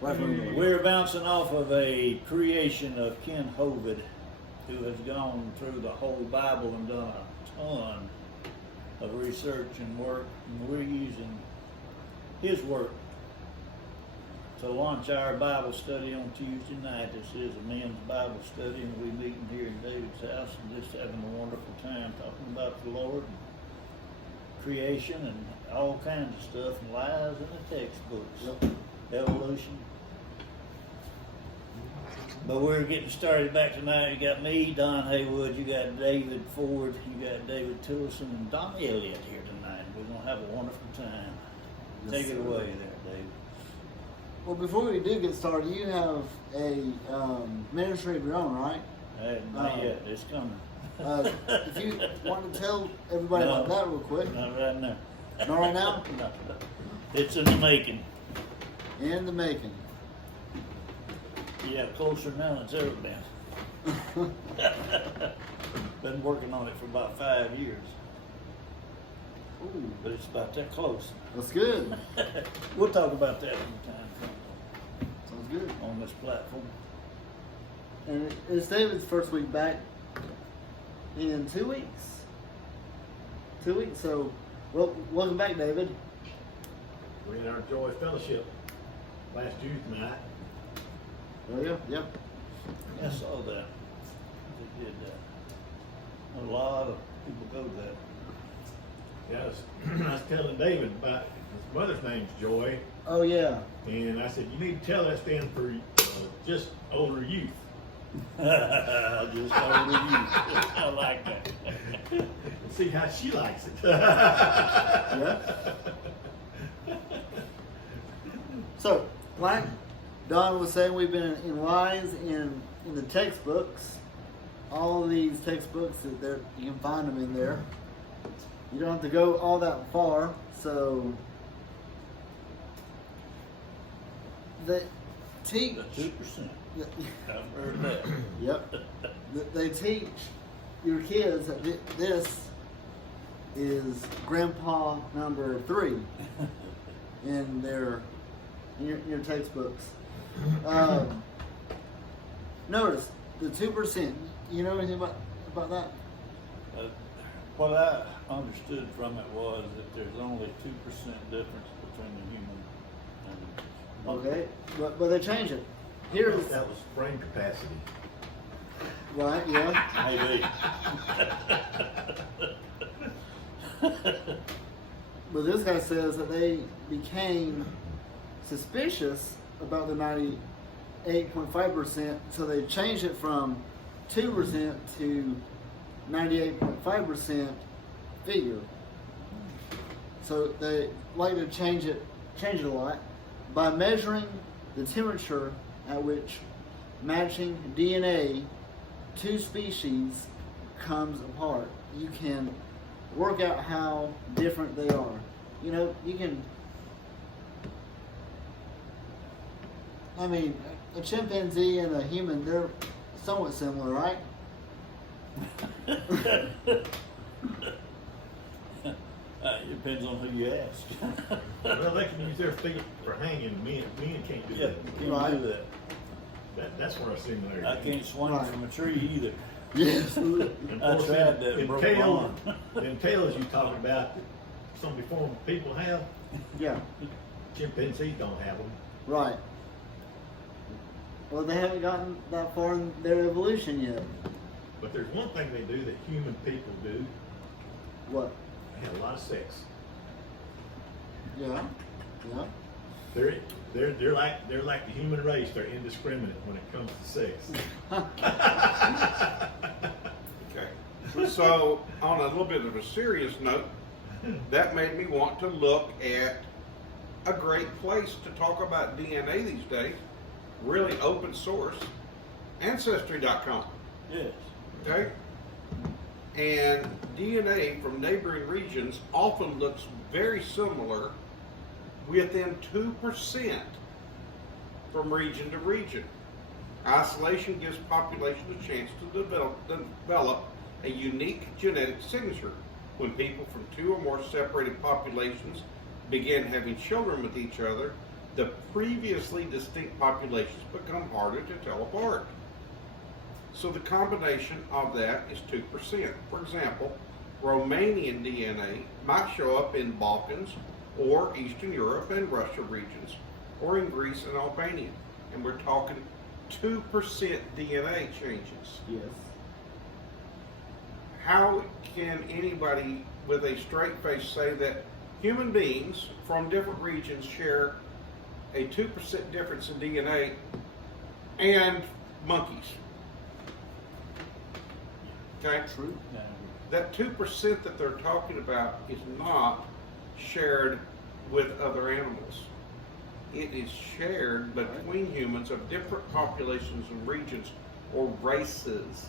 Right from the We're bouncing off of a creation of Ken Hovind, who has gone through the whole Bible and done a ton of research and work, and we're using his work to launch our Bible study on Tuesday night. This is a men's Bible study, and we're meeting here in David's house and just having a wonderful time talking about the Lord and creation and all kinds of stuff and lies in the textbooks, evolution. But we're getting started back tonight. You got me, Don Haywood, you got David Ford, you got David Tillison, and Don Elliott here tonight. We're going to have a wonderful time. Yes, Take it sir. away there, David. Well, before we do get started, you have a ministry of your own, right? Not yet, it's coming. If you want to tell everybody No. about that real quick. Not right now. Not right now? No. It's in the making. In the making. Yeah, closer now than it's ever been. Been working on it for about 5 years, Ooh, but it's about that close. that's good. We'll talk about that when the time comes Sounds good. on this platform. And it's David's first week back in 2 weeks. 2 weeks, so welcome back, David. We're in our Joy Fellowship last Tuesday night. Oh yeah, yep. I saw that. They did that. A lot of people go to that. Yeah, I was telling David about his mother's name's Joy, Oh yeah. and I said, you need to tell that stand for just older youth. I just told you. I like that. And see how she likes it. Yeah. So, like Don was saying, we've been in lies in the textbooks. All of these textbooks, you can find them in there. You don't have to go all that far. So, they teach. The 2%. I've heard that. Yep. They teach your kids that this is grandpa number 3 in your textbooks. Notice the 2%. You know anything about that? What I understood from it was that there's only 2% difference between the human and Okay, but they change it. Here's That was brain capacity. right. Yeah. Maybe. But this guy says that they became suspicious about the 98.5%, so they changed it from 2% to 98.5% figure. So they like to change it a lot by measuring the temperature at which matching DNA to species comes apart. You can work out how different they are. You know, you can. I mean, a chimpanzee and a human, they're somewhat similar, right? It depends on who you ask. Well, they can use their feet for hanging. Men can't do Yeah, that. you can't do that. That's where I see similarity. I can't swing Right. from a tree either. Yes. And I of course, tried that and in broke my tails, arm. in tails you talking about that some deformed people have. Yeah. Chimpanzees don't have them. Right. Well, they haven't gotten that far in their evolution yet. But there's one thing they do that human people do. What? They have a lot of sex. Yeah. Yeah. They're like the human race. They're indiscriminate when it comes to sex. Okay. So, on a little bit of a serious note, that made me want to look at a great place to talk about DNA these days, really open source, Ancestry.com. Yes. Okay? And DNA from neighboring regions often looks very similar within 2% from region to region. Isolation gives population a chance to develop a unique genetic signature. When people from two or more separated populations begin having children with each other, the previously distinct populations become harder to tell apart. So the combination of that is 2%. For example, Romanian DNA might show up in Balkans or Eastern Europe and Russia regions, or in Greece and Albania. And we're talking 2% DNA changes. Yes. How can anybody with a straight face say that human beings from different regions share a 2% difference in DNA and monkeys? Okay? True. That 2% that they're talking about is not shared with other animals. It is shared between humans of different populations and regions or races,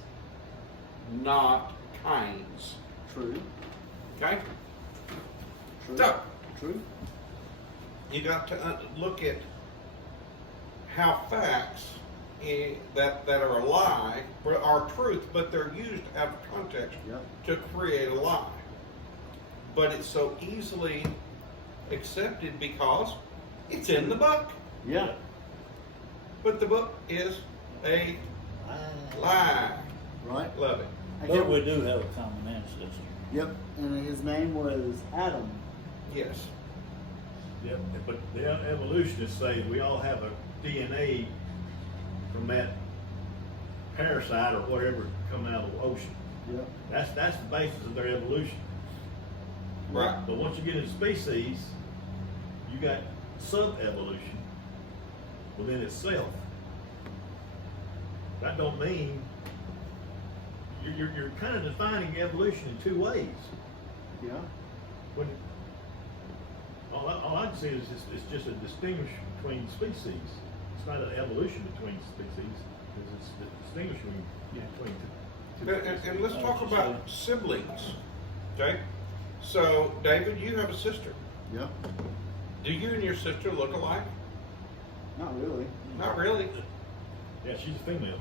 not kinds. True. Okay? True. So, True. you got to look at how facts that are a lie are truth, but they're used out of context Yep. to create a lie. But it's so easily accepted because it's in the book. Yeah. But the book is a lie. Right. Love it. I But can't- we do have a common ancestor. Yep. And his name was Adam. Yes. Yep, but the evolutionists say we all have a DNA from that parasite or whatever coming out of the ocean. Yep. That's the basis of their evolution. Right. But once you get into species, you got sub-evolution within itself. That don't mean you're kind of defining evolution in two ways. Yeah. When all I can see is it's just a distinguish between species. It's not an evolution between species. It's a distinguishing between two. And let's talk about siblings. Okay? So, David, you have a sister. Yep. Do you and your sister look alike? Not really. Not really. Yeah, she's a female.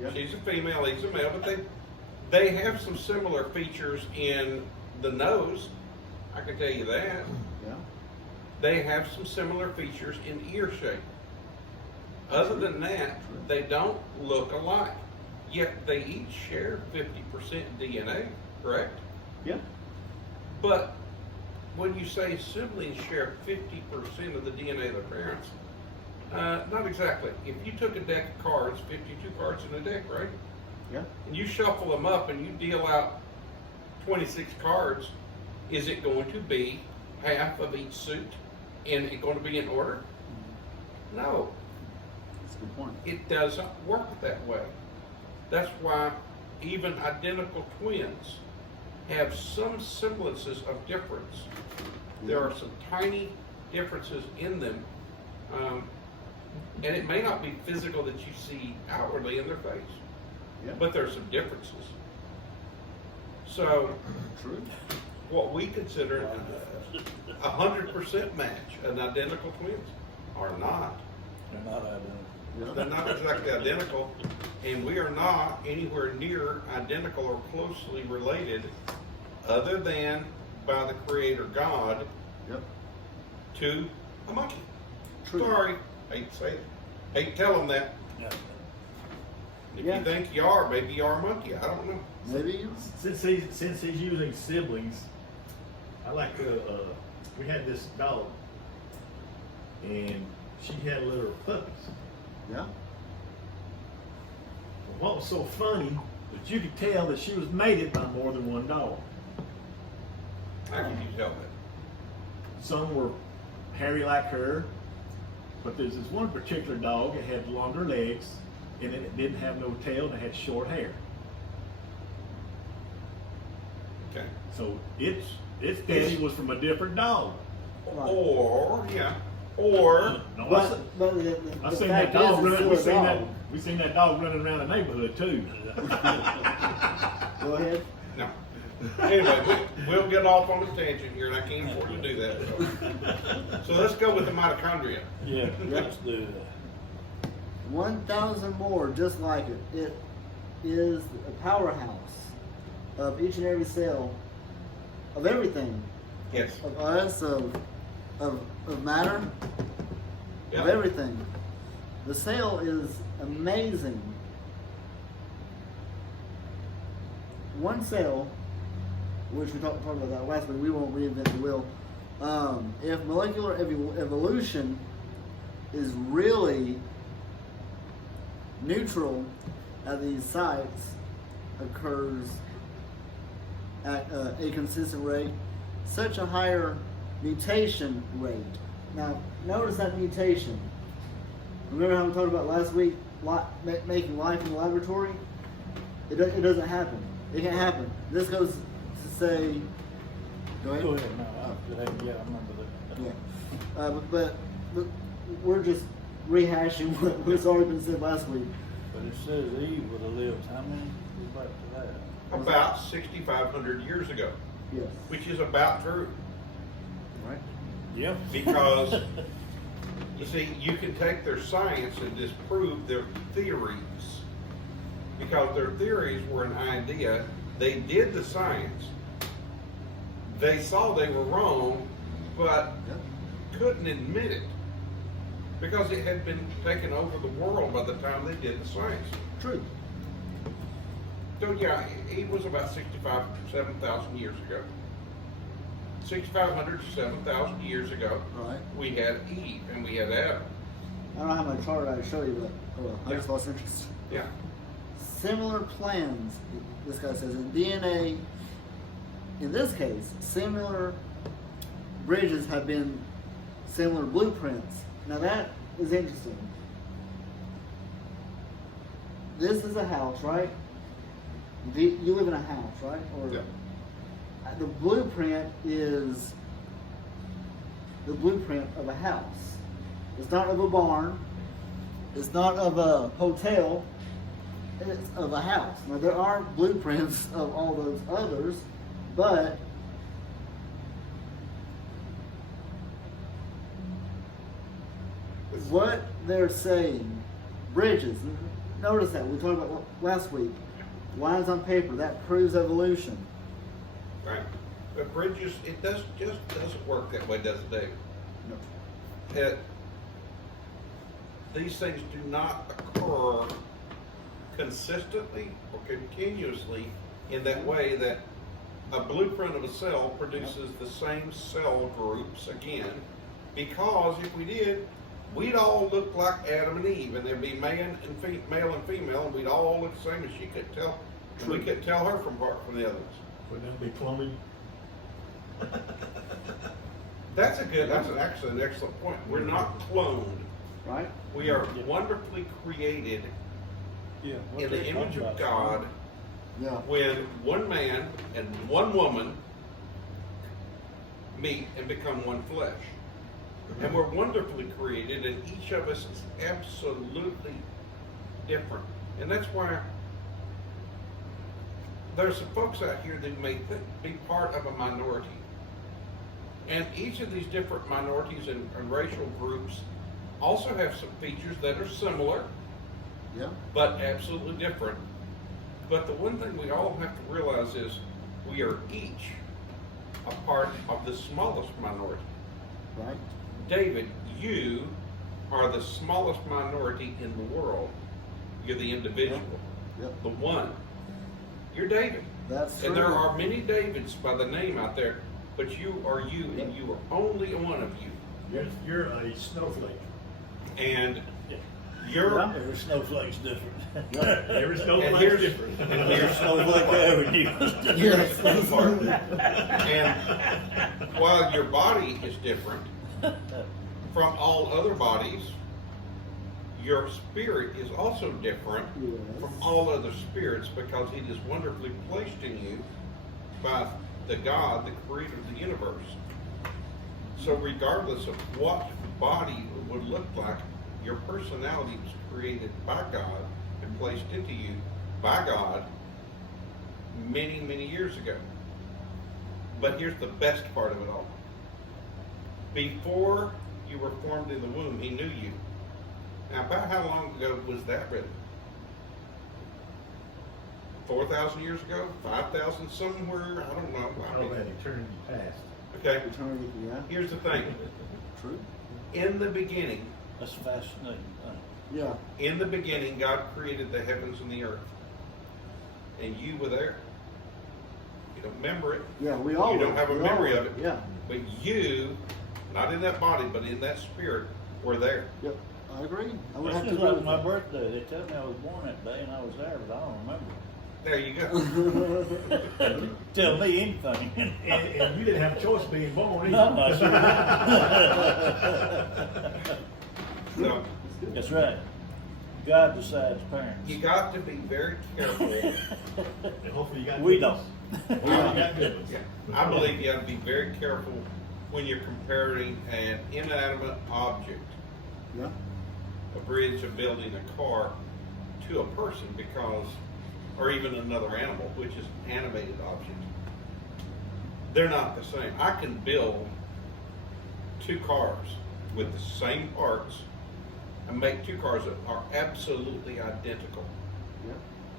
Yep. She's a female, he's a male, but they have some similar features in the nose. I can tell you that. Yeah. They have some similar features in ear shape. Other than that, they don't look alike. Yet they each share 50% DNA, correct? Yeah. But when you say siblings share 50% of the DNA of their parents, not exactly. If you took a deck of cards, 52 cards in a deck, right? Yeah. And you shuffle them up and you deal out 26 cards, is it going to be half of each suit? And it going to be in order? No, That's a good point. it doesn't work that way. That's why even identical twins have some semblances of difference. There are some tiny differences in them, and it may not be physical that you see outwardly in their face, Yeah. but there are some differences. So, True. what we consider 100% match, an identical twins, are not. They're not identical. Yeah. They're not exactly identical, and we are not anywhere near identical or closely related, other than by the Creator God, Yep. to a monkey. True. Sorry, hate to say it. Hate to tell them that. Yeah. If Yeah. you think you are, maybe you are a monkey. I don't know. Maybe. Since he's using siblings, I like we had this dog, and she had a litter of puppies. Yeah. But what was so funny that you could tell that she was mated by more than one dog. How can you tell that? Some were hairy like her, but there's this one particular dog that had longer legs, and it didn't have no tail, and it had short hair. Okay. So its daddy was from a different dog. Right. Or, yeah. Or, No, But the I the seen that fact dog is, running. it's still a dog. We seen that dog running around the neighborhood too. Go ahead. no. Anyway, we'll get off on a tangent here, and I can't afford to do that. So let's go with the mitochondria. Yeah, let's do that. 1,000 more just like it. It is a powerhouse of each and every cell of everything. Yes. Of us, of matter, of everything. The cell is amazing. One cell, which we talked about that last week, we won't reinvent the wheel. If molecular evolution is really neutral at these sites, occurs at a consistent rate, such a higher mutation rate. Now, notice that mutation. Remember how we talked about last week, making life in the laboratory? It doesn't happen. It can't happen. This goes to say, go ahead. Go ahead. No, yeah, I remember that. Yeah. But we're just rehashing what's already been said last week. But it says Eve would have lived how many? About that. About 6,500 years ago, Yes. which is about true. Right. Yep. Because, you see, you can take their science and disprove their theories. Because their theories were an idea. They did the science. They saw they were wrong, but couldn't admit it. Because it had been taken over the world by the time they did the science. True. So yeah, it was about 7,000 years ago. 6,500 to 7,000 years ago, Right. we had Eve and we had Adam. I don't have my chart I can show you, but I just lost interest. Yeah. Similar plans, this guy says, in DNA, in this case, similar bridges have been similar blueprints. Now that is interesting. This is a house, right? You live in a house, right? Or Yeah. The blueprint is the blueprint of a house. It's not of a barn. It's not of a hotel. It's of a house. Now there are blueprints of all those others, but what they're saying, bridges. Notice that we talked about last week. Lines on paper that proves evolution. Right. But bridges, it just doesn't work that way, does it, Dave? No. These things do not occur consistently or continuously in that way that a blueprint of a cell produces the same cell groups again, because if we did, we'd all look like Adam and Eve, and there'd be male and female, and we'd all look the same, and she could tell, and we could tell her from the others. Wouldn't that be cloning? That's actually an excellent point. We're not cloned. Right? We are wonderfully created Yeah. in the image of God, Yeah. when one man and one woman meet and become one flesh. And we're wonderfully created, and each of us is absolutely different. And that's why there's some folks out here that may be part of a minority. And each of these different minorities and racial groups also have some features that are similar, Yeah. but absolutely different. But the one thing we all have to realize is we are each a part of the smallest minority. Right? David, you are the smallest minority in the world. You're the individual, Yep. the one. You're David. That's true. And there are many Davids by the name out there, but you are you, and you are only one of you. You're a snowflake. And You're you're every snowflake's different. Every and snowflake's here's different. and here's Snowflake Avenue. Yes. And while your body is different from all other bodies, your spirit is also different Yes. from all other spirits, because it is wonderfully placed in you by the God, the creator of the universe. So regardless of what body would look like, your personality was created by God and placed into you by God many, many years ago. But here's the best part of it all. Before you were formed in the womb, he knew you. Now, about how long ago was that written? 4,000 years ago? 5,000? Somewhere? I don't know. I All mean, that eternity past. okay, Eternity, yeah. here's the thing. True. In the beginning, That's fascinating. Yeah. In the beginning, God created the heavens and the earth. And you were there. You don't remember it. Yeah, we all You don't were. have a We all memory were. of it. Yeah. But you, not in that body, but in that spirit, were there. Yep. I agree. I would That's have to just agree like with my that. birthday. They tell me I was born that day and I was there, but I don't remember. There you go. Tell me anything. And you didn't have a choice of being born No, either. I sure So That's right. God decides parents. you got to be very careful. And hopefully you got We good ones. don't. Hopefully you got good ones. Yeah. I believe you have to be very careful when you're comparing an inanimate object, Yeah. a bridge, a building, a car, to a person, because, or even another animal, which is an animated object. They're not the same. I can build two cars with the same parts and make two cars that are absolutely identical. Yeah.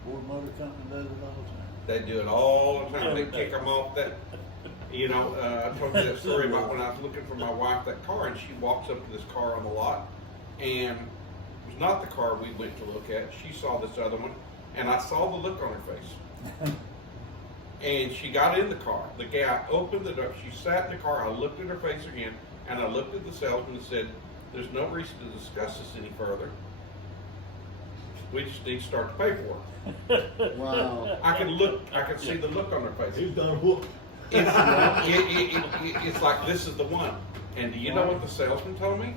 Ford Motor Company does it all the time. They do it all the time. They kick them off that. I told you that story about when I was looking for my wife that car, and she walks up to this car on the lot, and it was not the car we went to look at. She saw this other one, and I saw the look on her face. And she got in the car. The guy opened the door. She sat in the car. I looked at her face again, and I looked at the salesman and said, "There's no reason to discuss this any further. We just need to start to pay for it." Wow. I could see the look on her face. He's done whooped. It's like, this is the one. And do you know what the salesman told me?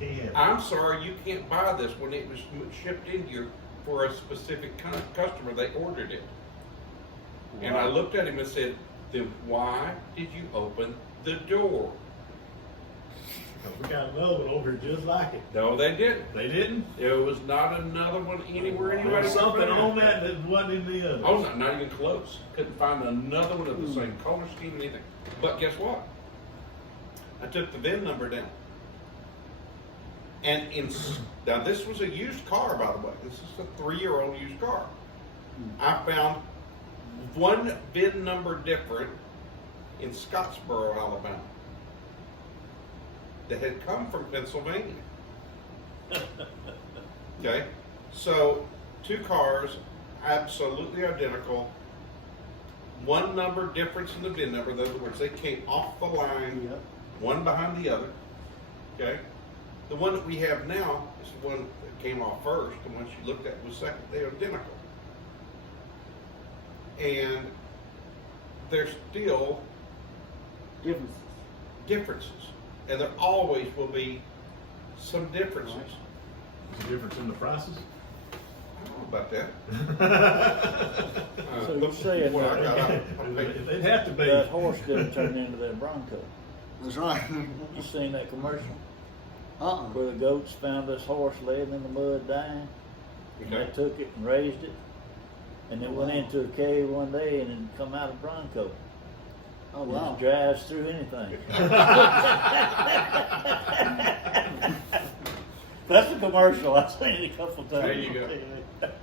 Yeah. I'm sorry, you can't buy this when it was shipped in here for a specific customer. They ordered it. And I looked at him and said, "Then why did you open the door?" We got another one over here just like it. No, they didn't. They didn't? There was not another one anywhere There anybody was could something find. on that that wasn't in the other. Oh, not even close. Couldn't find another one of the same color scheme, anything. But guess what? I took the VIN number down. And now this was a used car, by the way. This is a 3-year-old used car. I found one VIN number different in Scottsboro, Alabama, that had come from Pennsylvania. Okay, so 2 cars, absolutely identical. One number difference in the VIN number. In other words, they came off the line, Yep. one behind the other. Okay, the one that we have now is the one that came off first. The one she looked at was second. They're identical, and there's still Differences. differences, and there always will be some differences. There's a difference in the prices. I don't know about that. So you're saying what I that- got, I paid. It'd have to be. That horse didn't turn into that Bronco. That's right. You seen that commercial? Uh-uh. Where the goats found this horse laying in the mud dying, and they Okay. took it and raised it, and it went into a cave one day and it come out a Bronco. Oh, And wow. it drives through anything. That's a commercial. I've seen it a couple times. There you go. But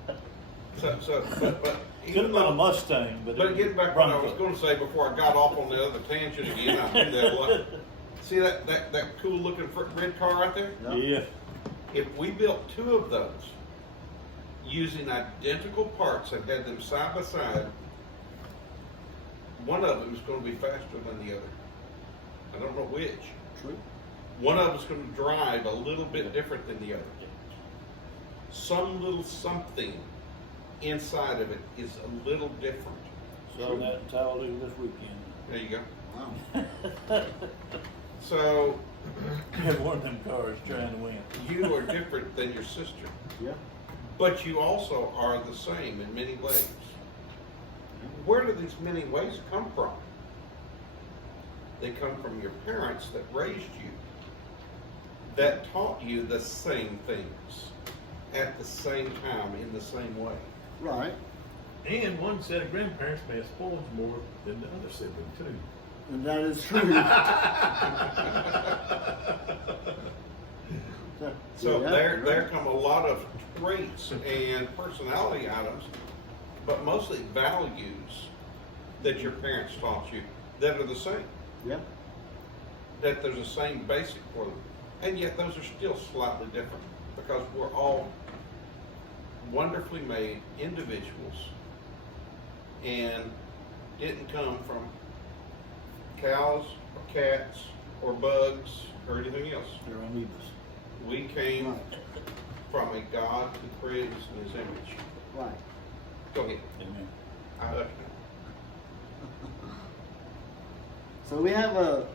Could even have been a though, Mustang, but getting back to what I was going to say before I got off on the other tangent again, I knew that one. See that cool looking red car right there? Yeah. If we built 2 of those using identical parts and had them side by side, one of them is going to be faster than the other. I don't know which. True. One of them's going to drive a little bit different than the other. Some little something inside of it is a little different. Saw that in Talladega this weekend. There you go. Wow. So Had one of them cars trying to win. you are different than your sister, Yeah. but you also are the same in many ways. Where do these many ways come from? They come from your parents that raised you, that taught you the same things at the same time in the same way. Right. And one set of grandparents may have spoiled you more than the other sibling too. And that is true. So Yeah, there right. come a lot of traits and personality items, but mostly values that your parents taught you that are the same. Yeah. That there's the same basic for them. And yet those are still slightly different because we're all wonderfully made individuals and didn't come from cows or cats or bugs or anything else. They're amoebas. We came Right. from a God who created us in his image. Right. Go ahead. Amen. I heard So we have a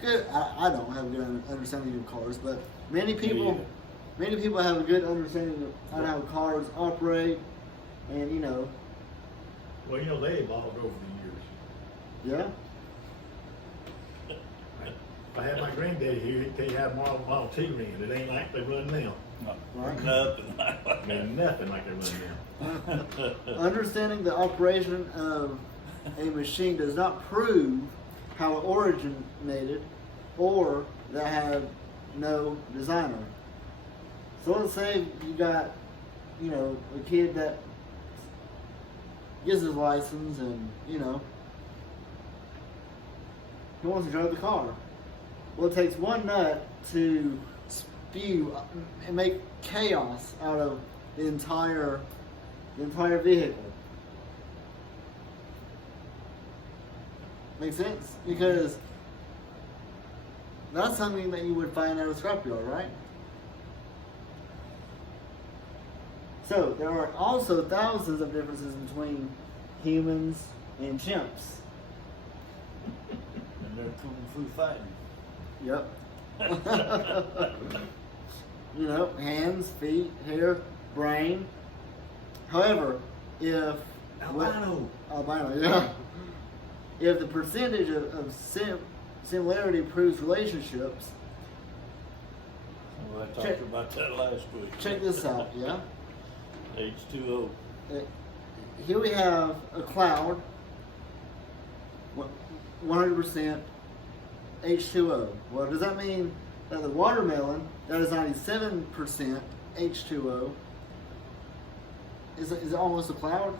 good. I don't have a good understanding of cars, but many people have a good understanding of how cars operate, and you know, Well, you know, they evolved over the years. yeah. If I had my granddaddy here, he'd tell you how Model T ran. It ain't like they run now. Right. Nothing. I mean, nothing like they run now. Understanding the operation of a machine does not prove how it originated or that had no designer. So let's say you got, you know, a kid that gets his license and, you know, he wants to drive the car. Well, it takes one nut to spew and make chaos out of the entire vehicle. Make sense? Because that's something that you would find at a scrapyard, right? So there are also thousands of differences between humans and chimps. And they're kung fu fighting. Yep. You know, hands, feet, hair, brain. However, if Albino. yeah. If the percentage of similarity proves relationships, Well, I talked about that last week. check this out, yeah? H2O. Here we have a cloud, 100% H2O. Well, does that mean that the watermelon, that is 97% H2O, is almost a cloud?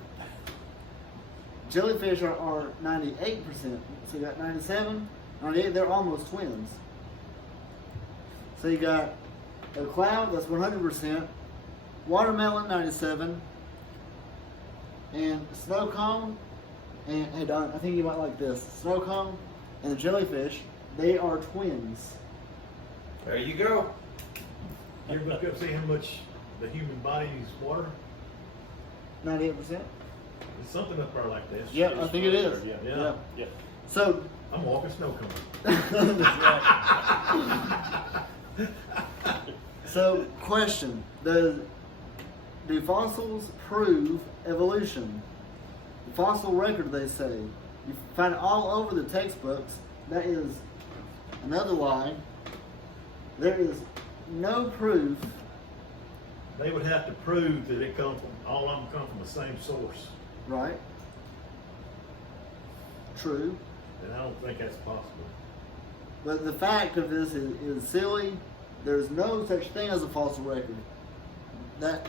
Jellyfish are 98%. So you got 97, 98, they're almost twins. So you got a cloud that's 100%, watermelon 97, and snow cone, and hey Don, I think you might like this. Snow cone and the jellyfish, they are twins. There you go. You ever look up see how much the human body needs water? 98%? There's something up there like this. Yeah, I think it is. Yeah. Yeah. So, I'm walking snow cone. so question: do fossils prove evolution? The fossil record, they say, you find it all over the textbooks. That is another lie. There is no proof. They would have to prove that it come from all of them come from the same source, Right? True. and I don't think that's possible. But the fact of this is silly. There's no such thing as a fossil record. That,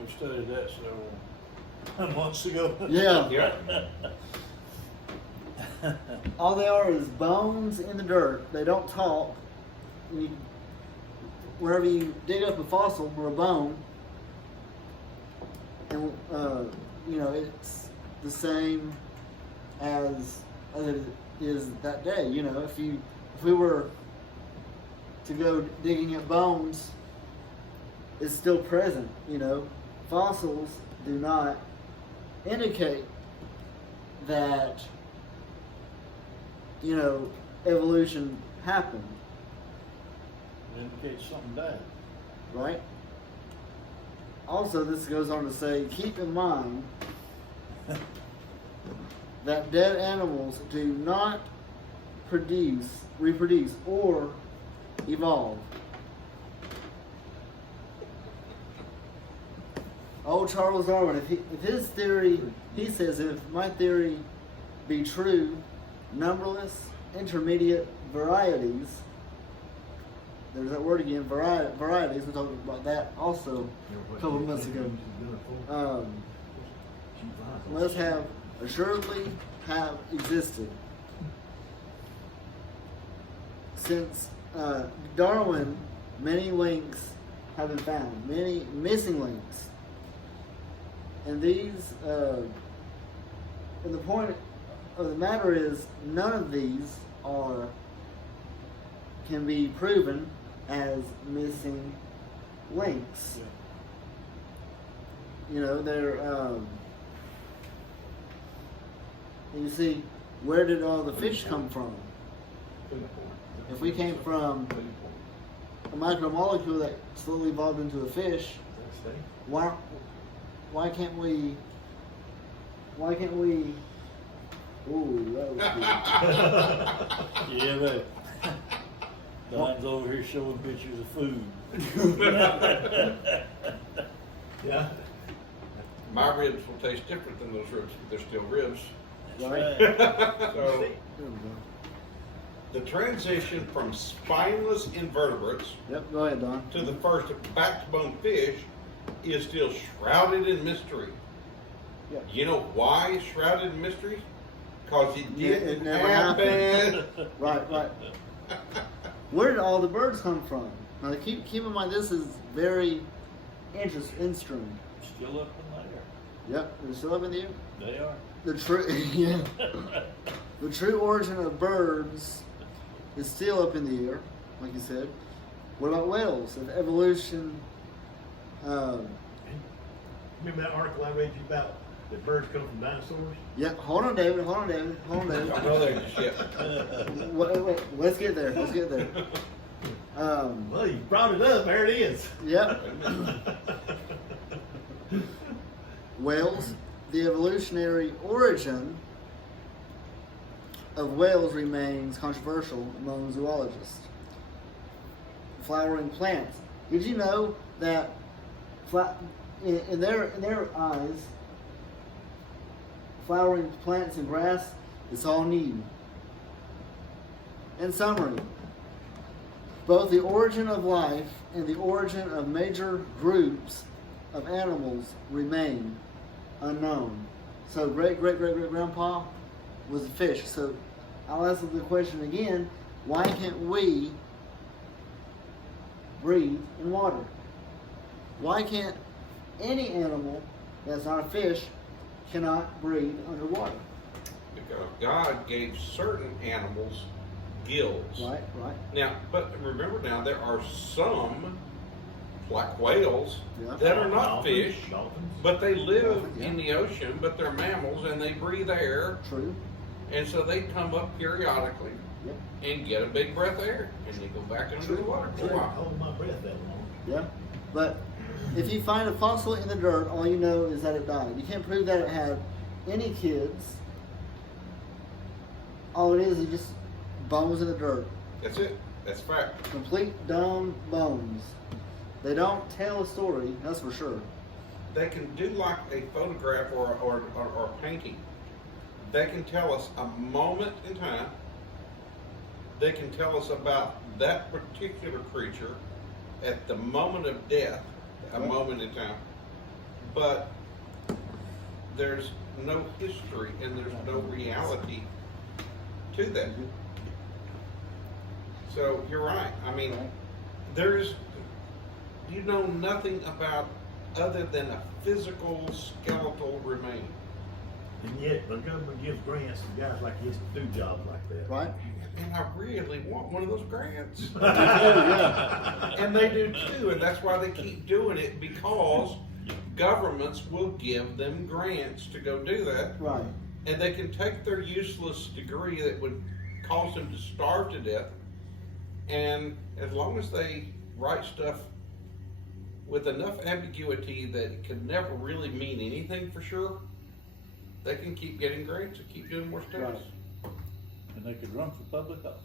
We studied that several months ago. yeah. Yeah. All they are is bones in the dirt. They don't talk. Whenever you dig up a fossil or a bone, and you know, it's the same as it is that day. You know, if we were to go digging up bones, it's still present. You know, fossils do not indicate that, you know, evolution happened, It indicates something died. right? Also, this goes on to say, keep in mind that dead animals do not reproduce, or evolve. Old Charles Darwin, if his theory, he says, if my theory be true, numberless intermediate varieties, there's that word again, varieties, we talked about that also a couple of months ago, must have assuredly have existed since Darwin, many links have been found, many missing links. And these, and the point of the matter is, none of these can be proven as missing links. You know, they're, you see, where did all the fish come from? If we came from a micromolecule that slowly evolved into a fish, why can't we? Ooh, that was good. Yeah, but Don's over here showing pictures of food. Yeah. My ribs will taste different than those ribs, but they're still ribs. Right? So, the transition from spineless invertebrates Yep, go ahead, Don. to the first backbone fish is still shrouded in mystery. Yep. You know why it's shrouded in mystery? Because it didn't It never happen. Right. Where did all the birds come from? Now, keep in mind, this is very interesting. Still up in the air. Yep, they're still up in the air. They are. The true, yeah. The true origin of birds is still up in the air, like you said. What about whales? If evolution, Remember that article I read you about that birds come from dinosaurs? yeah. Hold on, David. I know they're just yet. Wait, let's get there. Well, you brought it up. There it is. Yep. Whales. The evolutionary origin of whales remains controversial among zoologists. Flowering plants. Did you know that in their eyes, flowering plants and grass is all new? In summary, both the origin of life and the origin of major groups of animals remain unknown. So great-great-great-great-grandpa was a fish. So I'll ask the question again, why can't we breathe in water? Why can't any animal that's not a fish cannot breathe underwater? Because God gave certain animals gills. Right. Now, but remember now, there are some, like whales, Yeah. that are not Dolphins. fish, Dolphins. but they live Yeah. in the ocean, but they're mammals and they breathe air, True. and so they come up periodically Yep. and get a big breath of air, and they go back under the water for a I while. hold my breath that long. Yeah. But if you find a fossil in the dirt, all you know is that it died. You can't prove that it had any kids. All it is just bones in the dirt. That's it. That's fact. Complete dumb bones. They don't tell a story, that's for sure. They can do like a photograph or a painting. They can tell us a moment in time. They can tell us about that particular creature at the moment of death, a moment in time. But there's no history and there's no reality to that. So you're right. I mean, you know nothing about other than a physical skeletal remain. And yet, the government gives grants to guys like this to do jobs like that. Right? And I really want one of those grants. Yeah. And they do too, and that's why they keep doing it, because governments will give them grants to go do that. Right. And they can take their useless degree that would cause them to starve to death, and as long as they write stuff with enough ambiguity that it can never really mean anything for sure, they can keep getting grants and keep doing more studies. Right. And they could run for public office.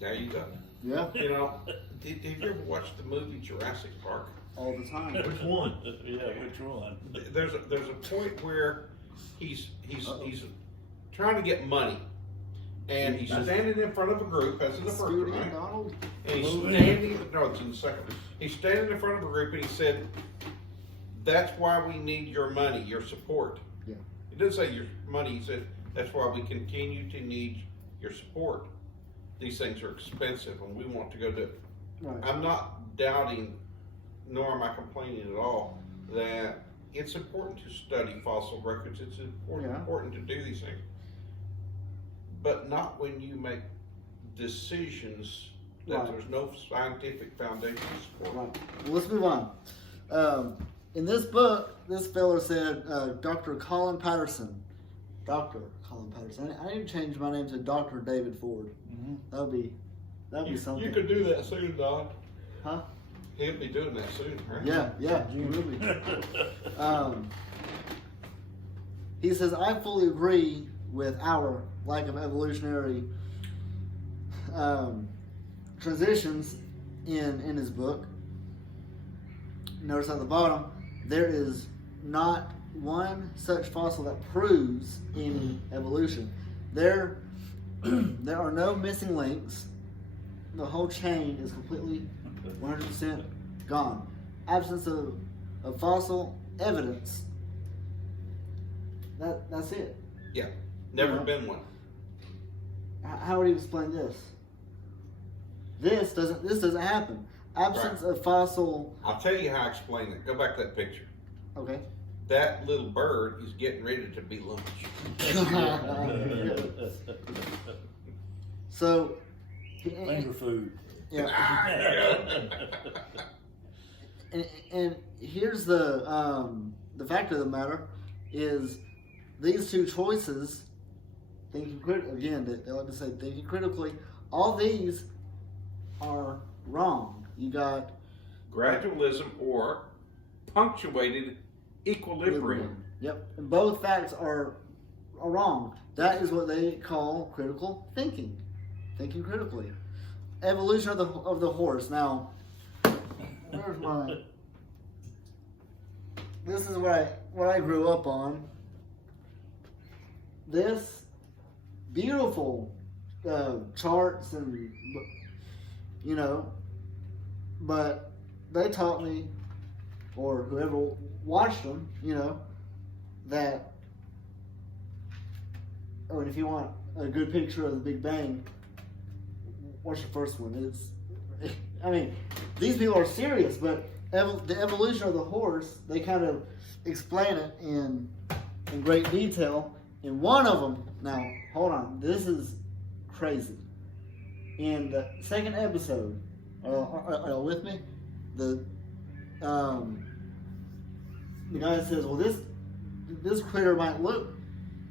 There you go. Yeah. You know, have you ever watched the movie Jurassic Park? All the time. Which one? Yeah, which one? There's a point where he's trying to get money, and he's standing in front of a group, as in the first Scooter one, McDonald? and he's standing. No, it's in the second one. He's standing in front of a group, and he said, "That's why we need your money, your support." Yeah. He didn't say your money. He said, "That's why we continue to need your support." these things are expensive and we want to go do it. Right. I'm not doubting, nor am I complaining at all, that it's important to study fossil records. It's important to do these things. But not when you make decisions that Right. there's no scientific foundation for. Right. Well, let's move on. In this book, this fellow said, Dr. Colin Patterson. Dr. Colin Patterson. I need to change my name to Dr. David Ford. Mm-hmm. That'd be something. You could do that soon, Don. Huh? He'll be doing that soon, right? Yeah, you will be. He says, I fully agree with our lack of evolutionary transitions in his book. Notice at the bottom, there is not one such fossil that proves any evolution. There are no missing links. The whole chain is completely 100% gone. Absence of fossil evidence. That's it. Yeah. Never Yeah. been one. How would you explain this? This doesn't happen. Absence of fossil. I'll tell you how I explain it. Go back to that picture. Okay. That little bird is getting ready to be lunch. So. Finger food. Yeah. And here's the fact of the matter is these two choices, thinking again, they like to say thinking critically, all these are wrong. You got Gradualism or punctuated equilibrium. Yep. And both facts are wrong. That is what they call critical thinking. Thinking critically. Evolution of the horse. Now, where's my? This is what I grew up on. This beautiful charts and but they taught me, or whoever watched them, that. Oh, and if you want a good picture of the Big Bang, watch the first one. These people are serious, but the evolution of the horse, they kind of explain it in great detail. In one of them, now, hold on, this is crazy. In the second episode, are you with me? The guy says, well, this critter might look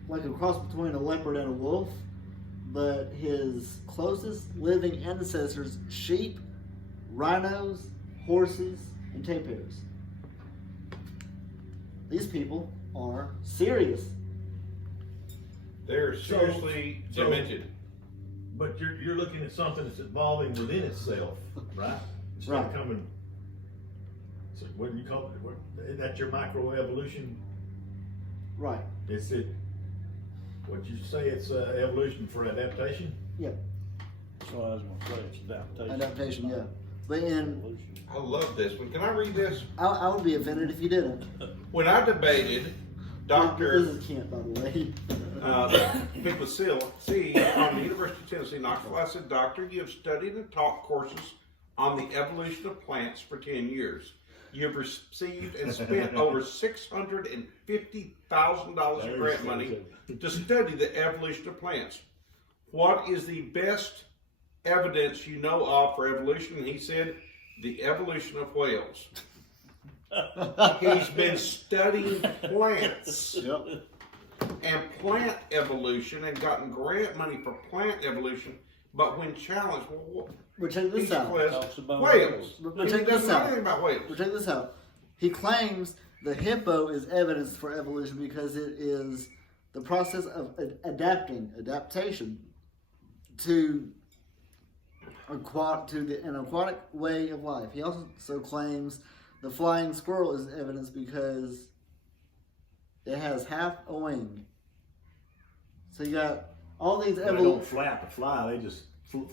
like a cross between a leopard and a wolf, but his closest living ancestors, sheep, rhinos, horses, and tapirs. These people are serious. They're seriously demented. But you're looking at something that's evolving within itself, right? It's Right. not coming. So what do you call it? That's your microevolution. Right. It's it. What you say? It's evolution for adaptation. Yeah. So I was going to say it's adaptation. Adaptation, yeah. But Evolution. I love this one. Can I read this? I would be offended if you didn't. When I debated Dr. This is Kent, by the way. Pipacil on the University of Tennessee, Knoxville, I said, Doctor, you have studied and taught courses on the evolution of plants for 10 years. You have received and spent over $650,000 in grant money to study the evolution of plants. What is the best evidence you know of for evolution? And he said, the evolution of whales. He's been studying plants and plant evolution and gotten grant money for plant evolution, but when challenged, But check this out. Talks about whales. But check this He doesn't know out. anything about whales. But check this out. He claims the hippo is evidence for evolution because it is the process of adaptation to an aquatic way of life. He also claims the flying squirrel is evidence because it has half a wing. So you got all these They don't flap or fly. They just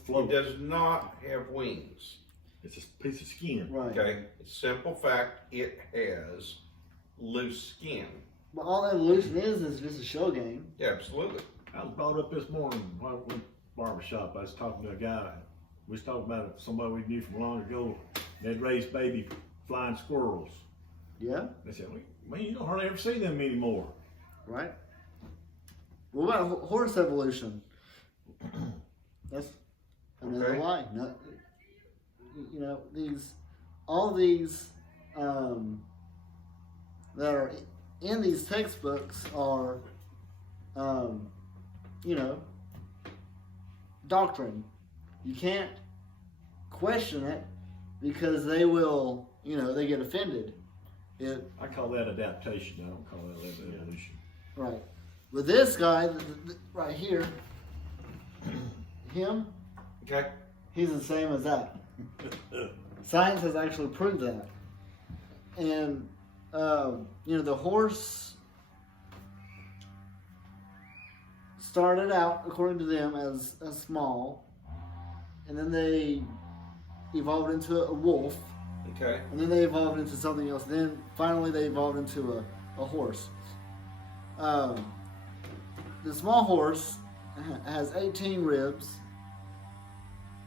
float. It does not have wings. It's a piece of skin. Right. Okay, simple fact, it has loose skin. But all evolution is just a show game. Yeah, absolutely. I was brought up this morning when barbershop. I was talking to a guy. We was talking about somebody we knew from long ago. They'd raised baby flying squirrels. Yeah. They said, "Man, you don't hardly ever see them anymore." Right. What about horse evolution? That's another Okay. lie. No, all these that are in these textbooks are, doctrine. You can't question it because they will, they get offended. I call that adaptation. I don't call that evolution. Right. With this guy, right here, him, Okay. he's the same as that. Science has actually proved that. And, the horse started out, according to them, as small, and then they evolved into a wolf, Okay. and then they evolved into something else. Then finally they evolved into a horse. The small horse has 18 ribs.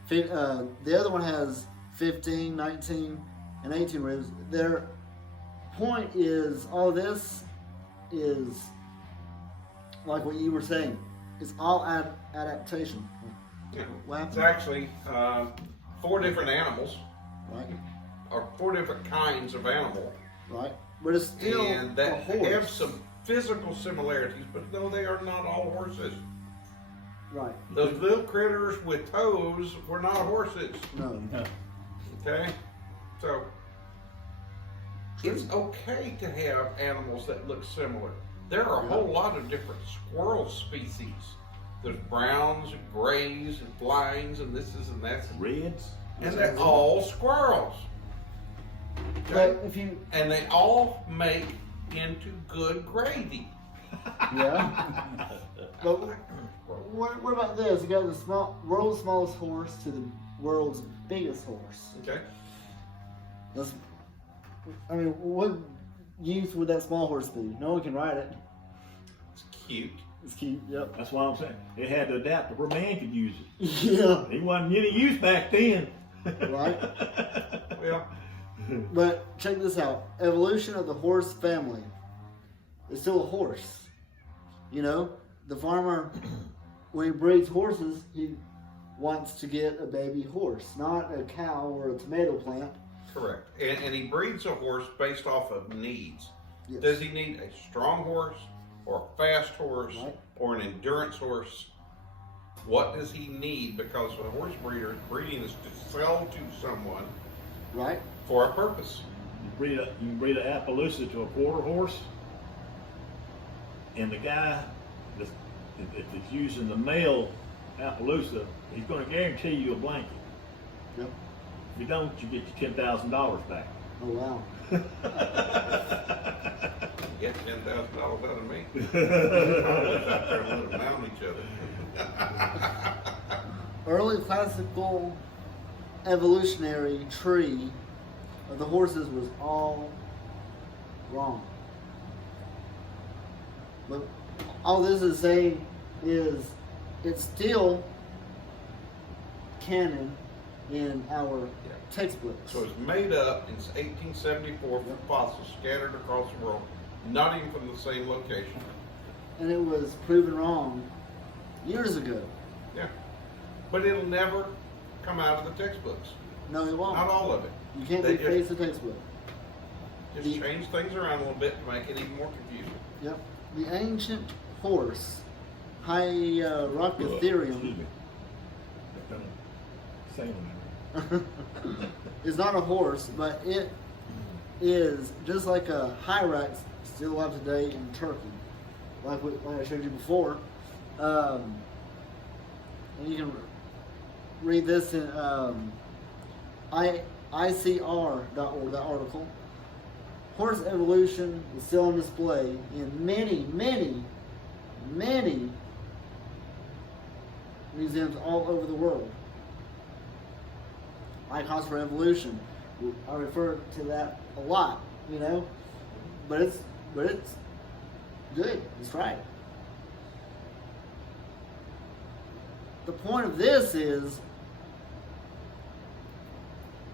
The other one has 15, 19, and 18 ribs. Their point is, all this is like what you were saying. It's all adaptation. Yeah. What It's happened? actually 4 different animals, Right, or 4 different kinds of animal, right. But it's still and a that horse. have some physical similarities, but no, they are not all horses. Right. Those little critters with toes were not horses. No. Okay? So, it's okay to have animals that look similar. There are a whole lot of different squirrel species. There's browns and grays and blinds and this and that. Reds. And they're all squirrels. But if you, And they all make into good gravy. yeah. But what about this? You got the world's smallest horse to the world's biggest horse. Okay? What use would that small horse be? No one can ride it. It's cute. It's cute. Yep. That's why I'm saying it had to adapt to where man could use it. Yeah. He wasn't any use back then. Right. Well, But check this out. Evolution of the horse family. It's still a horse. The farmer, when he breeds horses, he wants to get a baby horse, not a cow or a tomato plant. correct. And he breeds a horse based off of needs. Yes. Does he need a strong horse or a fast horse Right. or an endurance horse? What does he need? Because a horse breeder breeding is to sell to someone Right? for a purpose. You can breed an Appaloosa to a quarter horse, and the guy that's using the male Appaloosa, he's going to guarantee you a blanket. Yep. If you don't, you get your $10,000 back. Oh, wow. Get $10,000 out of me. Always out there and let them mound each other. Early classical evolutionary tree of the horses was all wrong. But all this is saying is it's still canon in our textbooks. So it's made up in 1874 from fossils scattered across the world, not even from the same location. And it was proven wrong years ago. Yeah. But it'll never come out of the textbooks. No, it won't. Not all of it. You can't They replace the textbook. Just change things around a little bit to make it even more confusing. Yep. The ancient horse, Excuse Hyracotherium, me. Same. is not a horse, but it is just like a hyrax still alive today in Turkey, like I showed you before. And you can read this in ICR.org, that article. Horse evolution is still on display in many, many, many museums all over the world. Icons for evolution. I refer to that a lot, but it's good. It's right. the point of this is,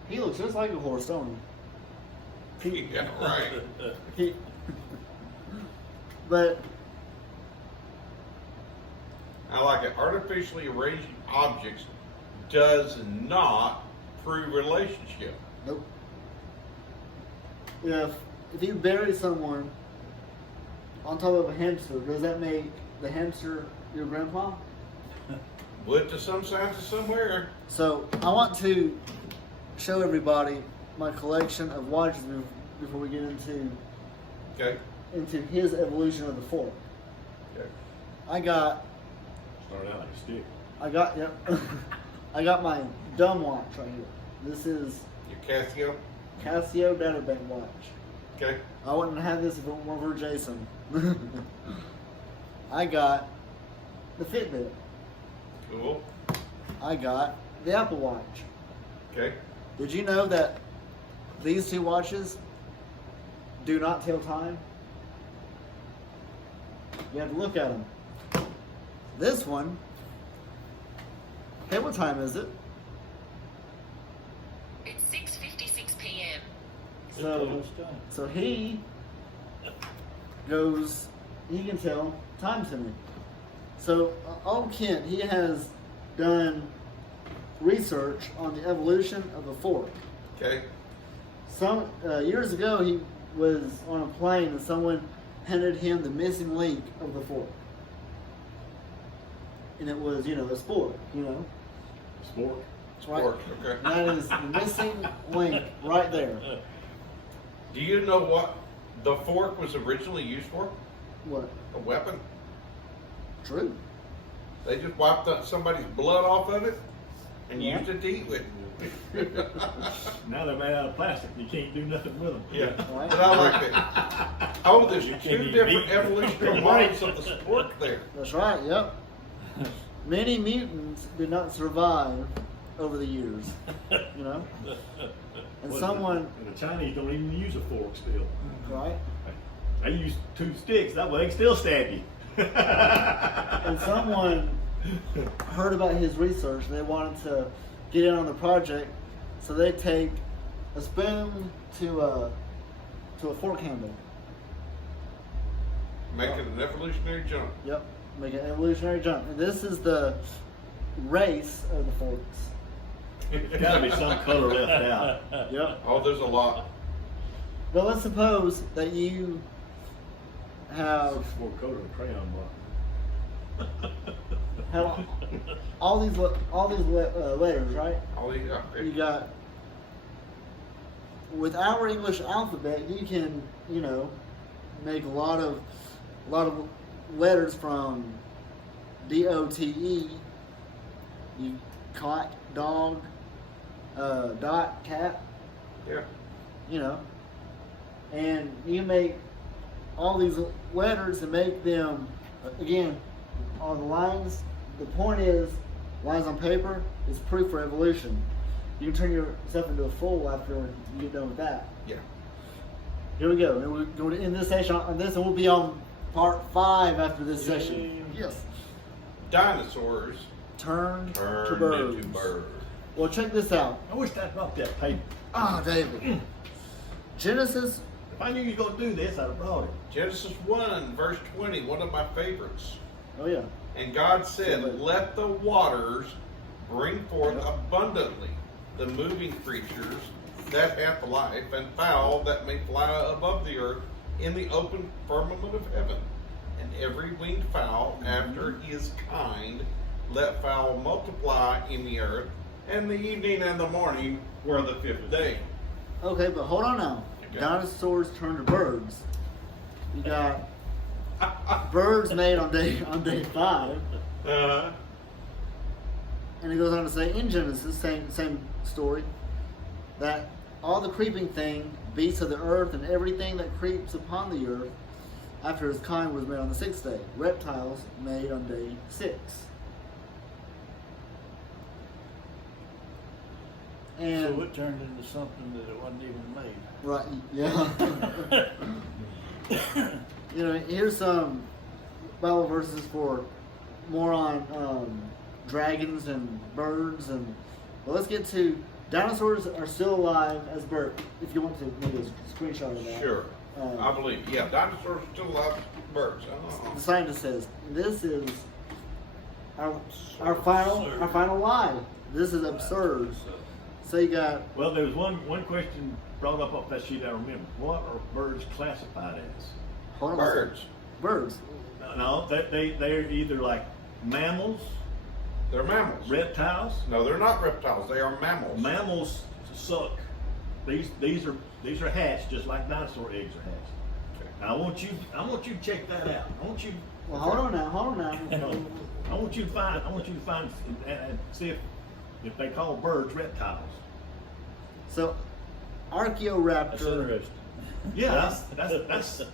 he looks just like a horse, don't he? Yeah, right. He, but I like it. Artificially raised objects does not prove relationship. nope. If you bury someone on top of a hamster, does that make the hamster your grandpa? Would to some scientists somewhere. So I want to show everybody my collection of watches before we get Okay. into his evolution of the fork. Okay. I got Start out like a stick. yep. I got my dumb watch right here. This is Your Casio. Casio Data Bank watch. Okay. I wouldn't have this if it weren't for Jason. I got the Fitbit. Cool. I got the Apple Watch. Okay. Did you know that these two watches do not tell time? You have to look at them. This one, hey, what time is it? It's 6:56 p.m. So he goes, he can tell time to me. So old Kent, he has done research on the evolution of the fork. Okay. Some years ago, he was on a plane and someone handed him the missing link of the fork, and it was, a spork, Sport. right? Sport. Okay. And that is the missing link right there. Do you know what the fork was originally used for? What? A weapon. True. They just wiped up somebody's blood off of it and Yeah. used it to eat with. Now they're made out of plastic. You can't do nothing with them. Yeah. Right. But I like it. Oh, there's You can't two eat different meat. evolutionary models of the spork there. That's right. Yep. Many mutants did not survive over the years. And Well, someone, the Chinese don't even use a fork still. right? They use two sticks. That way they can still stab you. And someone heard about his research and they wanted to get in on the project, so they take a spoon to a fork handle. Making an evolutionary jump. Yep, make an evolutionary jump. And this is the race of the forks. There's gotta be some color left out. Yep. Oh, there's a lot. But let's suppose that you have More color than crayon box. all these letters, right? All these, You got, with our English alphabet, you can, make a lot of letters from DOTE, you cot, dog, dot, cat, yeah. and you make all these letters and make them, again, on the lines. The point is, lines on paper is proof for evolution. You can turn yourself into a fool after you get done with that. Yeah. Here we go. And we're going to end this session on this, and we'll be on part 5 after this session. Yes. Dinosaurs Turned to turned birds. into birds. Well, check this out. I wish I'd brought that paper. David. Genesis. If I knew you were gonna do this, I'd have brought it. Genesis 1, verse 20, one of my favorites. Oh yeah. And God said, let the waters bring forth abundantly the moving creatures that hath life, and fowl that may fly above the earth in the open firmament of heaven. And every winged fowl after his kind, let fowl multiply in the earth, and the evening and the morning were the 5th day. Okay, but hold on now. Okay. Dinosaurs turned to birds. You got birds made on day 5. And it goes on to say in Genesis, same story, that all the creeping thing, beasts of the earth, and everything that creeps upon the earth, after his kind was made on the 6th day. Reptiles made on day 6. And So it turned into something that it wasn't even made. right, yeah. Here's some Bible verses for more on dragons and birds and. Well, let's get to dinosaurs are still alive as birds. If you want to make a screenshot of that. Sure. I believe. Yeah, dinosaurs are still alive. Birds. The scientist says this is our final lie. This is absurd. So you got. Well, there was one question brought up off that sheet I remember. What are birds classified as? Hold on. Birds. Birds. No, they're either like mammals, They're mammals. reptiles. No, they're not reptiles. They are mammals. Mammals suck. These are hatched just like dinosaur eggs are hatched. Okay. Now I want you to check that out. I want you. Well, hold on now. I want you to find and see if they call birds reptiles. So, That's Archaeoraptor. interesting. Yeah, that's interesting.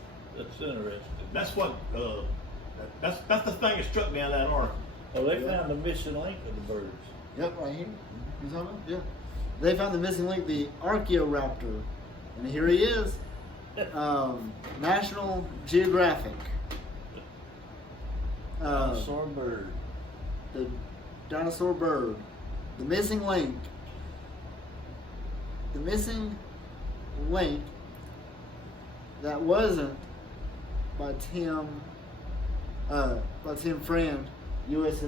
that's what that's the thing that struck me out of that article. Well, they found the missing link of the birds. Yep, right here. You talking about? Yeah. They found the missing link, the Archaeoraptor, and here he is. National Geographic. Dinosaur bird. The dinosaur bird. The missing link. The missing link that wasn't by Tim Friend, USA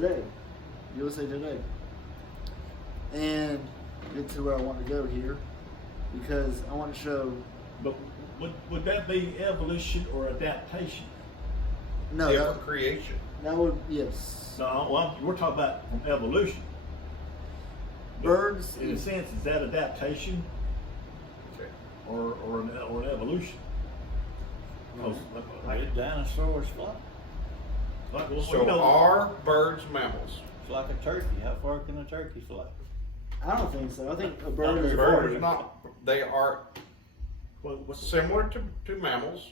Today. And get to where I want to go here because I want to show. But would that be evolution or adaptation? No, Different creation. that would yes. No, well, we're talking about from evolution. Birds. In a sense, is that adaptation Okay. or an evolution? Did dinosaurs fly? So are birds mammals? It's like a turkey. How far can a turkey fly? I don't think so. I think a bird is a Bird bird. is not. They are What's similar to mammals.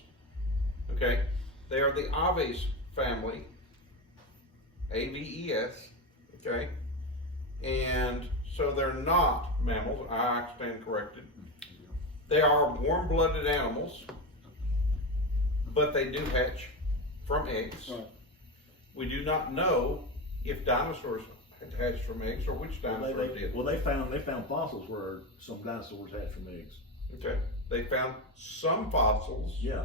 Okay. They are the Aves family. Aves. Okay. And so they're not mammals. I stand corrected. They are warm-blooded animals, but they do hatch from eggs. Right. We do not know if dinosaurs had hatched from eggs or which dinosaurs did. they found fossils where some dinosaurs hatched from eggs. Okay. They found some fossils Yeah.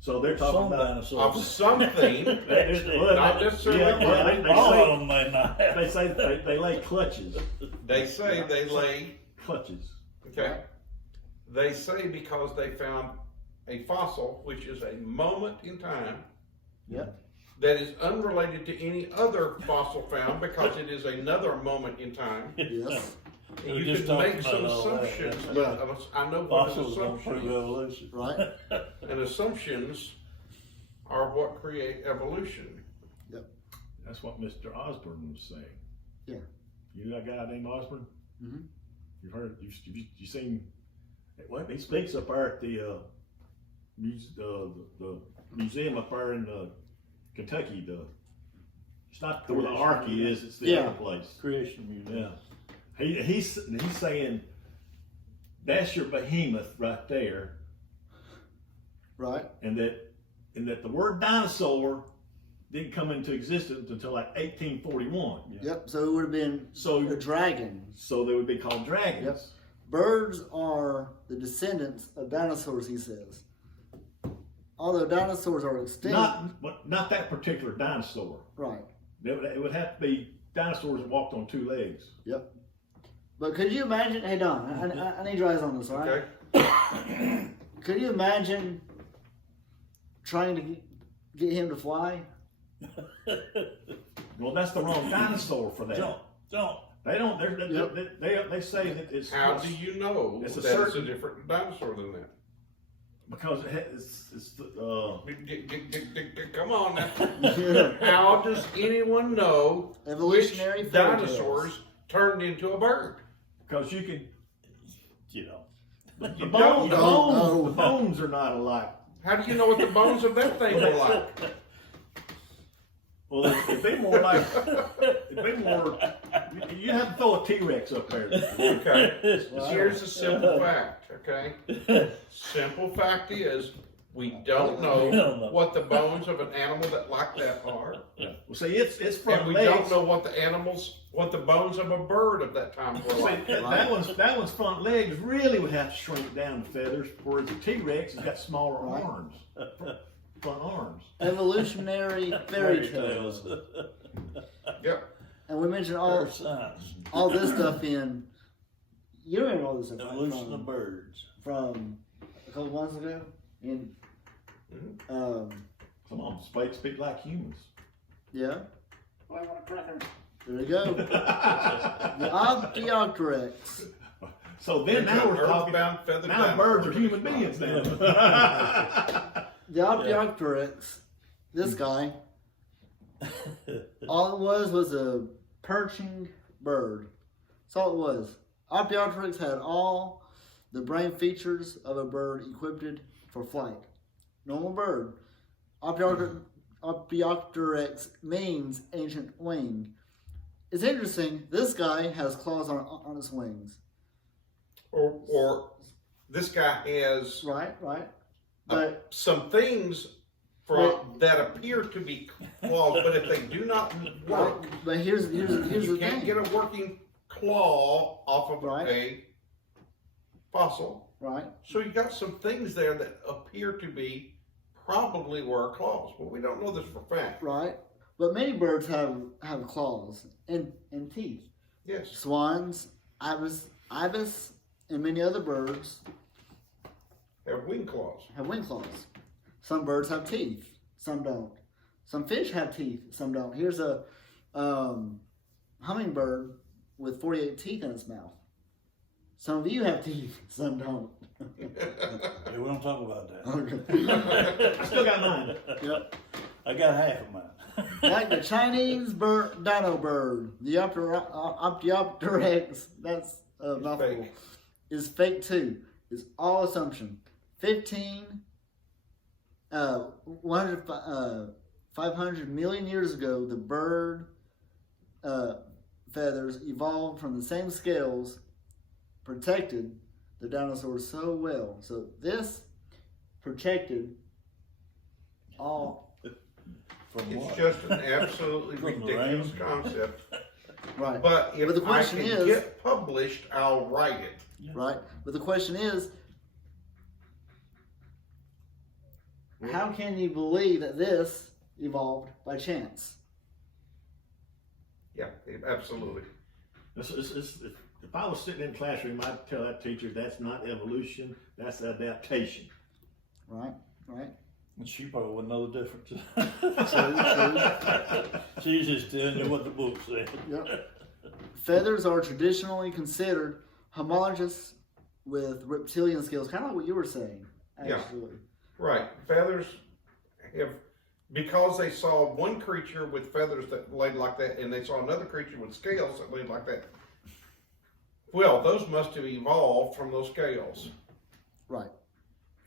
So they're talking Some about dinosaurs. of something, not necessarily bird. All of them may not have. They say they lay clutches. They say they lay, Clutches. okay? They say because they found a fossil, which is a moment in time, Yep. that is unrelated to any other fossil found because it is another moment in time. Yes. And We you just can talked make about some all that, assumptions, yeah. but I know what an Fossils don't prove assumption is. evolution. Right. And assumptions are what create evolution. That's what Mr. Osborne was saying. Yeah. You know that guy named Osborne? Mhm. You've heard? You seen? Well, he speaks up there at the museum up there in Kentucky. It's not where the Ark is. It's the Yeah. other place. Creation Museum. Yeah. He's saying that's your behemoth right there, Right. and that the word dinosaur didn't come into existence until like 1841. Yep. So it would have been So a dragon. So they would be called dragons. Yep. Birds are the descendants of dinosaurs, he says. Although dinosaurs are extinct. Not that particular dinosaur. Right. It would have to be dinosaurs that walked on two legs. Yep. But could you imagine? Hey Don, I need your eyes on this, all right? Okay? Could you imagine trying to get him to fly? Well, that's the wrong dinosaur for that. Don't. They don't. Yep. They say that it's How do you know It's that a it's a certain- different dinosaur than that? because it's Come on now. How does anyone know Evolutionary which fairy dinosaurs turned into a bird? because you can You know. the You bones, don't know. the bones are not alike. How do you know what the bones of that thing were like? Well, it'd be more like you have to throw a T-Rex up there. Okay. Here's a simple fact, okay? Simple fact is, We don't We don't know. know what the bones of an animal that like that are. Well, see, it's front And we legs. don't know what the bones of a bird of that time were See, like. that one's front legs really would have to shrink down to feathers, whereas the T-Rex has got smaller Right. arms, front arms. Evolutionary fairy tales. Yep. And we mentioned all Science. this stuff in. You remember all this stuff right? Evolution of birds. from a couple months ago in Come on, speak like humans. yeah. I want a cracker. There you go. The Archaeopteryx. So then now we're talking. Earthbound feathered Now dinosaurs. birds are human beings now. The Archaeopteryx. This guy. All it was a perching bird. That's all it was. Archaeopteryx had all the brain features of a bird equipped for flight. Normal bird. Archaeopteryx means ancient wing. It's interesting. This guy has claws on his wings. Or this guy has Right. But some things that appear to be claws, but if they do not work, but here's you the can't thing. get a working claw off of Right. a fossil. Right. So you got some things there that appear to be probably were claws. Well, we don't know this for fact. Right. But many birds have claws and teeth. Yes. Swans, ibis, and many other birds Have wing claws. have wing claws. Some birds have teeth, some don't. Some fish have teeth, some don't. Here's a hummingbird with 48 teeth in its mouth. Some of you have teeth, some don't. Hey, we don't talk about that. Okay. I still got mine. Yep. I got half of mine. Like the Chinese dino bird, the Archaeopteryx, that's a mouthful, fake. is fake too. It's all assumption. 500 million years ago, the bird feathers evolved from the same scales, protected the dinosaurs so well. So this protected all. From It's what? just an absolutely From the ridiculous rain. concept. Right. But if But the I question can is- get published, I'll write it. Right? But the question is, how can you believe that this evolved by chance? Yeah, absolutely. If I was sitting in the classroom, I'd tell that teacher that's not evolution, that's adaptation. Right? Right? And she probably wouldn't know the difference. True. She's just telling you what the book said. Yep. Feathers are traditionally considered homologous with reptilian scales, kind of like what you were saying, Yeah. actually. Right. Feathers have, because they saw one creature with feathers that laid like that, and they saw another creature with scales that laid like that. Well, those must have evolved from those scales. Right.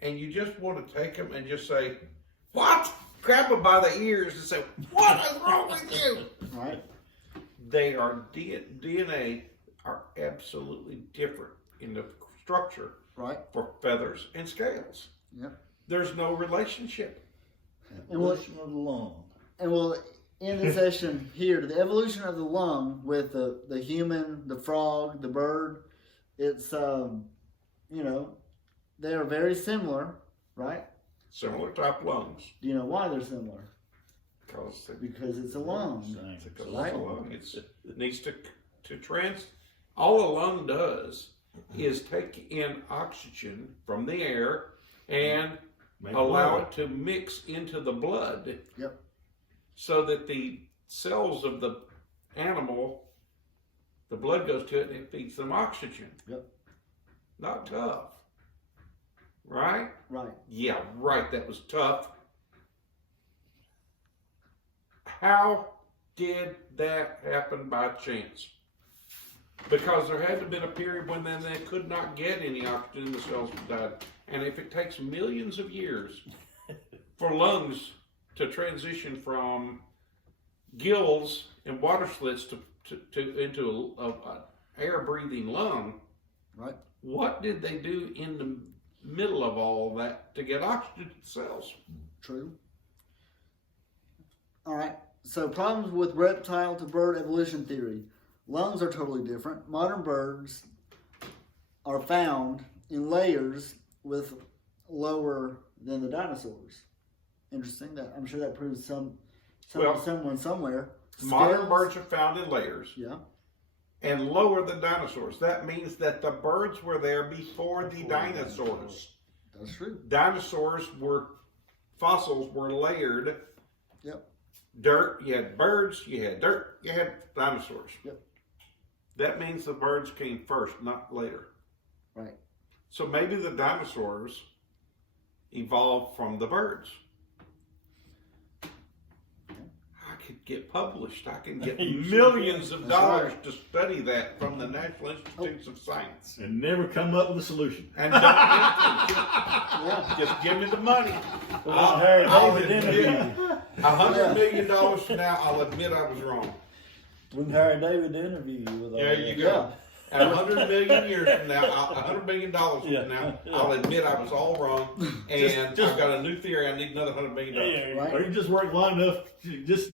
And you just want to take them and just say, what? Grab them by the ears and say, what is wrong with you? Right? They are, DNA are absolutely different in the structure Right? for feathers and scales. Yep. There's no relationship. And we'll, Evolution of the lung. and we'll end the session here. The evolution of the lung with the human, the frog, the bird, it's, they are very similar, right? Similar type lungs. Do you know why they're similar? Because it's a lung. Because Right. it's a lung. It needs to all a lung does is take in oxygen from the air and allow it to mix into the blood. Yep. So that the cells of the animal, the blood goes to it and it feeds them oxygen. Yep. Not tough. Right? Right. Yeah, right. That was tough. How did that happen by chance? Because there had to have been a period when then they could not get any oxygen and the cells died. And if it takes millions of years for lungs to transition from gills and water slits into a air breathing lung, Right. what did they do in the middle of all that to get oxygen to cells. True. All right. So problems with reptile to bird evolution theory. Lungs are totally different. Modern birds are found in layers with lower than the dinosaurs. Interesting. That I'm sure that proves someone somewhere. Modern Scales- birds are found in layers Yeah. and lower than dinosaurs. That means that the birds were there before the dinosaurs. That's true. Fossils were layered. Yep. Dirt, you had birds, you had dirt, you had dinosaurs. Yep. That means the birds came first, not later. Right. So maybe the dinosaurs evolved from the birds. I could get published. I can get millions of That's dollars right. to study that from the National Institutes of Science. And never come up with a solution. And don't Yeah. just give me the money. We'll hire I'll David admit, interview. $100 million from now, I'll admit I was wrong. We can hire David to interview you with all There that. you go. And 100 million years from now, $100 million from now, I'll admit I was all wrong, and Just- I've got a new theory. I need another $100 million. Yeah, Right. Or you just work long enough to just